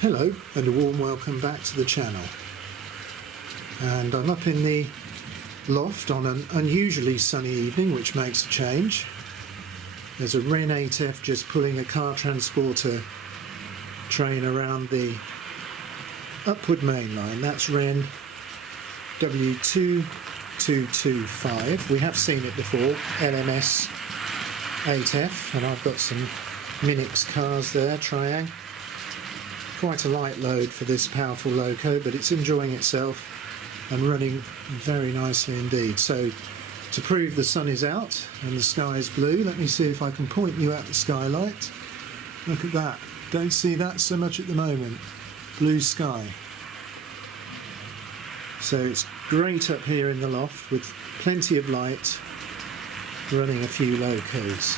Hello and a warm welcome back to the channel. And I'm up in the loft on an unusually sunny evening, which makes a change. There's a Wrenn 8F just pulling a car transporter train around the upward main line. That's Wrenn W2235. We have seen it before, L.M.S 8F, and I've got some Minix cars there, Tri-ang. Quite a light load for this powerful loco, but it's enjoying itself and running very nicely indeed. So to prove the sun is out and the sky is blue, let me see if I can point you at the skylight. Look at that. Don't see that so much at the moment. Blue sky. So it's great up here in the loft with plenty of light, running a few locos.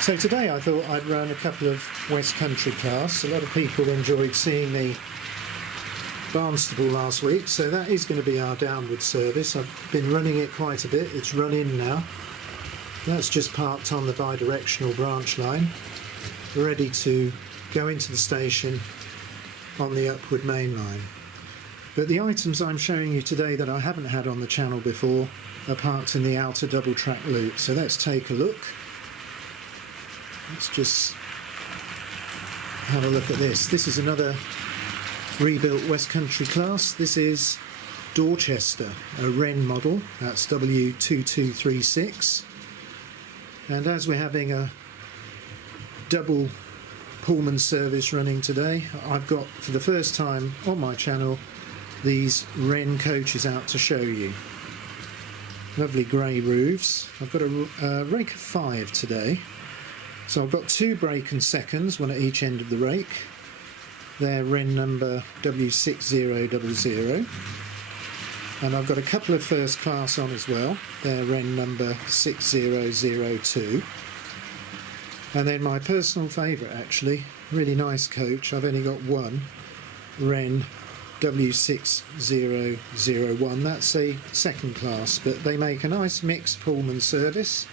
So today I thought I'd run a couple of West Country class. A lot of people enjoyed seeing the Barnstaple last week, so that is going to be our downward service. I've been running it quite a bit. It's run in now. That's just parked on the bi-directional branch line, ready to go into the station on the upward main line. But the items I'm showing you today that I haven't had on the channel before are parked in the outer double track loop. So let's take a look. Let's just have a look at this. This is another rebuilt West Country class. This is Dorchester, a Wrenn model. That's W2236. And as we're having a double Pullman service running today, I've got, for the first time on my channel, these Wrenn coaches out to show you. Lovely grey roofs. I've got a rake of 5 today. So I've got 2 brake and seconds, one at each end of the rake. They're Wrenn number W6000. And I've got a couple of first class on as well. They're Wrenn number 6002. And then my personal favourite, actually, really nice coach, I've only got one, Wrenn W6001. That's a second class, but they make a nice mixed Pullman service.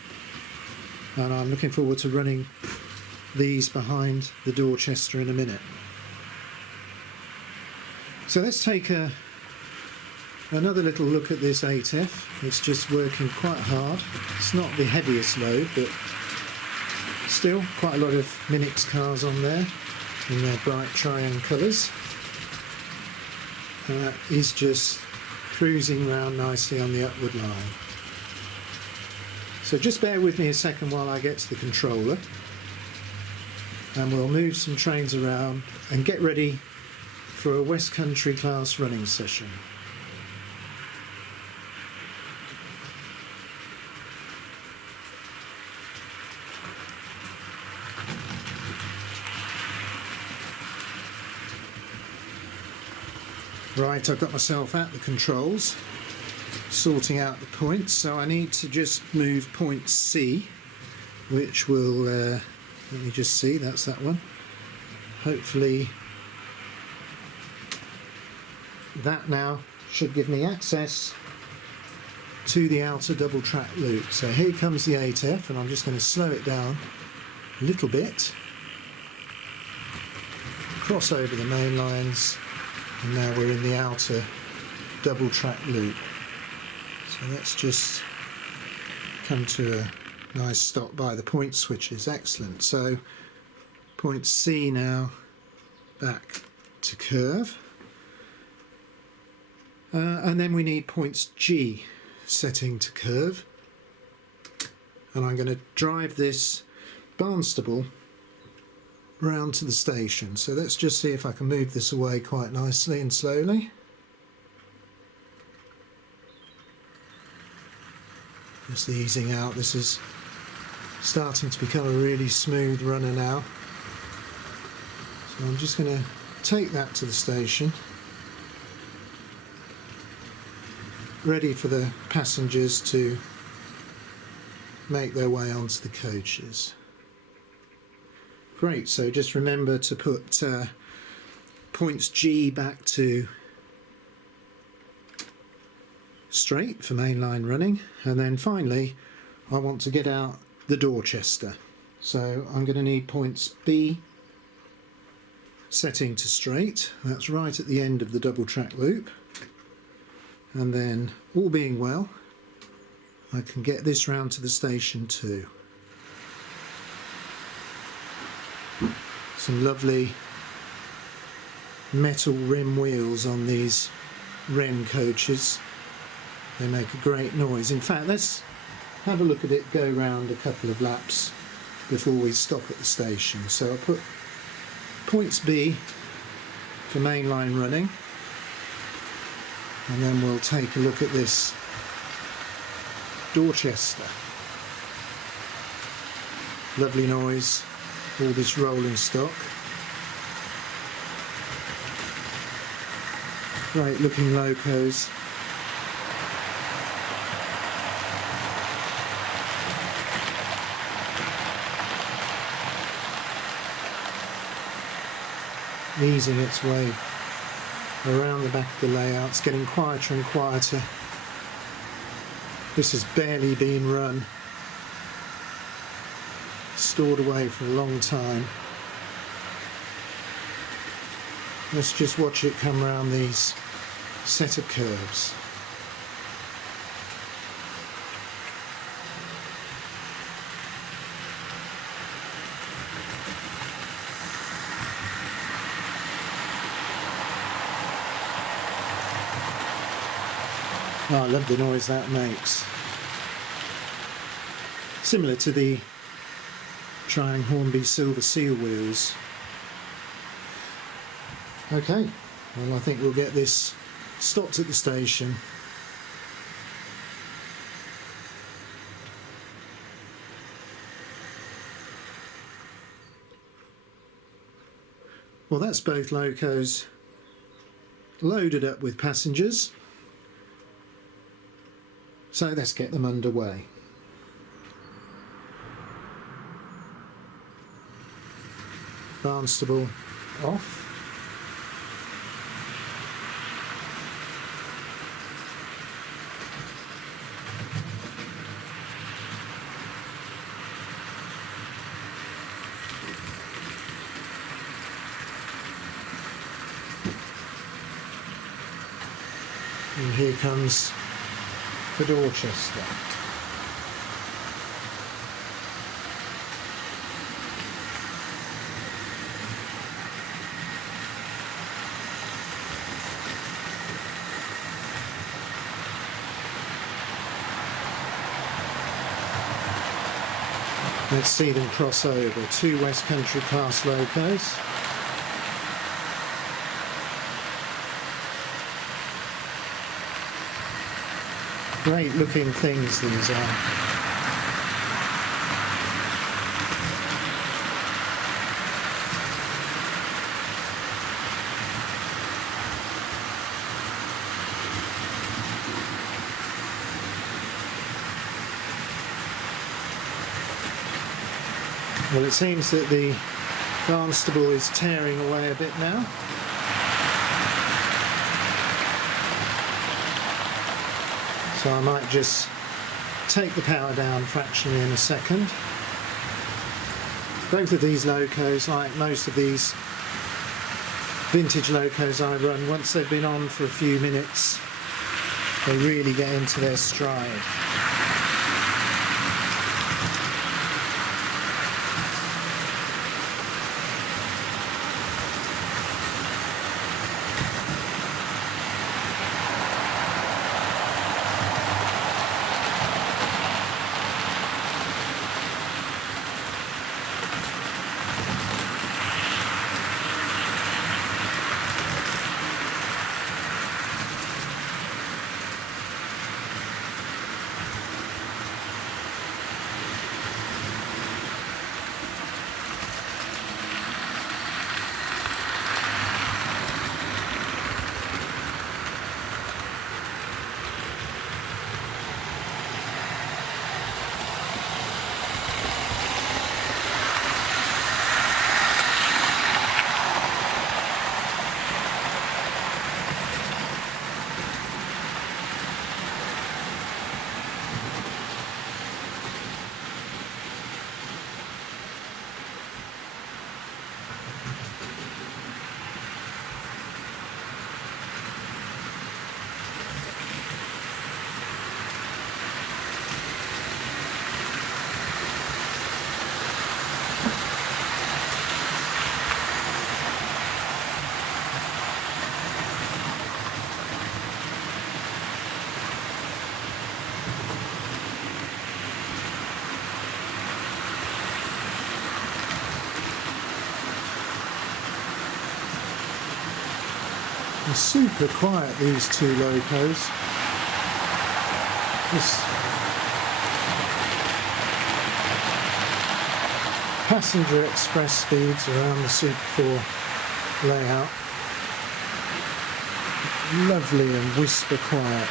And I'm looking forward to running these behind the Dorchester in a minute. So let's take another little look at this 8F. It's just working quite hard. It's not the heaviest load, but still quite a lot of Minix cars on there in their bright Tri-ang colours. And that is just cruising round nicely on the upward line. So just bear with me a second while I get to the controller, and we'll move some trains around and get ready for a West Country class running session. Right, I've got myself at the controls, sorting out the points, so I need to just move point C, which will, let me just see, that's that one. Hopefully that now should give me access to the outer double track loop. So here comes the 8F, and I'm just going to slow it down a little bit, cross over the main lines, and now we're in the outer double track loop. So let's just come to a nice stop by the point switches. Excellent. So point C now back to curve. And then we need points G setting to curve. And I'm going to drive this Barnstaple round to the station. So let's just see if I can move this away quite nicely and slowly. Just easing out. This is starting to become a really smooth runner now. So I'm just going to take that to the station, ready for the passengers to make their way onto the coaches. Great, so just remember to put points G back to straight for mainline running, and then finally I want to get out the Dorchester. So I'm going to need points B setting to straight. That's right at the end of the double track loop, and then all being well I can get this round to the station too. Some lovely metal rim wheels on these Wrenn coaches. They make a great noise. In fact, let's have a look at it go round a couple of laps before we stop at the station. So I'll put points B for mainline running, and then we'll take a look at this Dorchester. Lovely noise, all this rolling stock. Great looking locos. Easing its way around the back of the layout. It's getting quieter and quieter. This has barely been run, stored away for a long time. Let's just watch it come around these set of curves. Oh, I love the noise that makes. Similar to the Tri-ang Hornby silver seal wheels. Okay, well I think we'll get this stopped at the station. Well, that's both locos loaded up with passengers. So let's get them underway. Barnstaple off. And here comes the Dorchester. Let's see them cross over. Two West Country class locos. Great looking things these are. Well, it seems that the Barnstaple is tearing away a bit now. So I might just take the power down fractionally in a second. Both of these locos, like most of these vintage locos I run, once they've been on for a few minutes, they really get into their stride. They're super quiet, these two locos. This passenger express speeds around the Super 4 layout. Lovely and whisper quiet.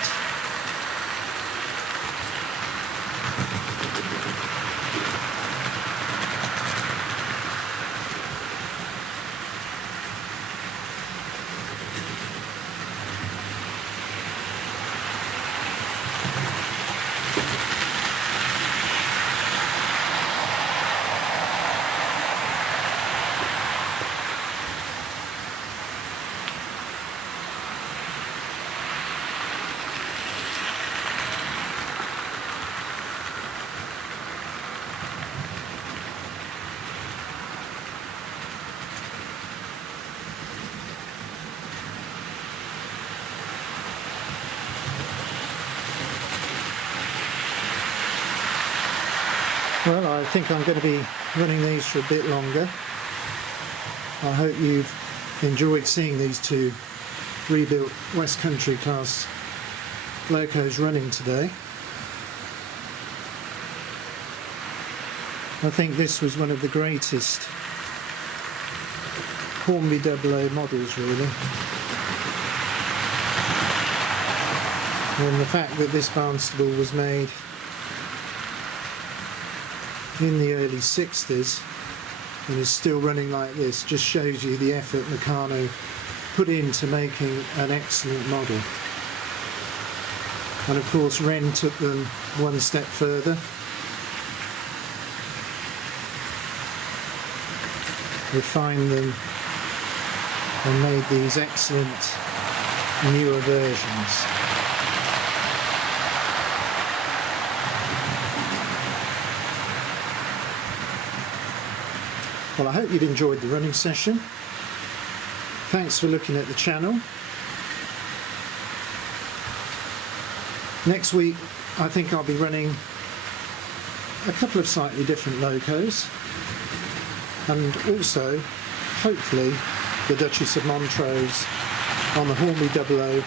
Well, I think I'm going to be running these for a bit longer. I hope you've enjoyed seeing these two rebuilt West Country class locos running today. I think this was one of the greatest Hornby Dublo models, really. And the fact that this Barnstaple was made in the early 60s and is still running like this just shows you the effort Meccano put into making an excellent model. And of course Wrenn took them one step further. Refined them and made these excellent newer versions. Well, I hope you've enjoyed the running session. Thanks for looking at the channel. Next week I think I'll be running a couple of slightly different locos, and also hopefully the Duchess of Montrose on the Hornby Dublo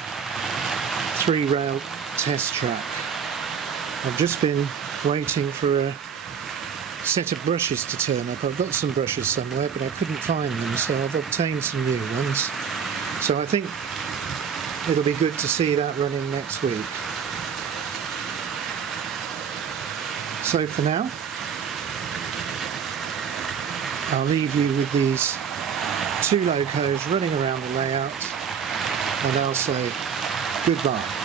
3-rail test track. I've just been waiting for a set of brushes to turn up. I've got some brushes somewhere but I couldn't find them, so I've obtained some new ones. So I think it'll be good to see that running next week. So for now, I'll leave you with these two locos running around the layout, and I'll say goodbye.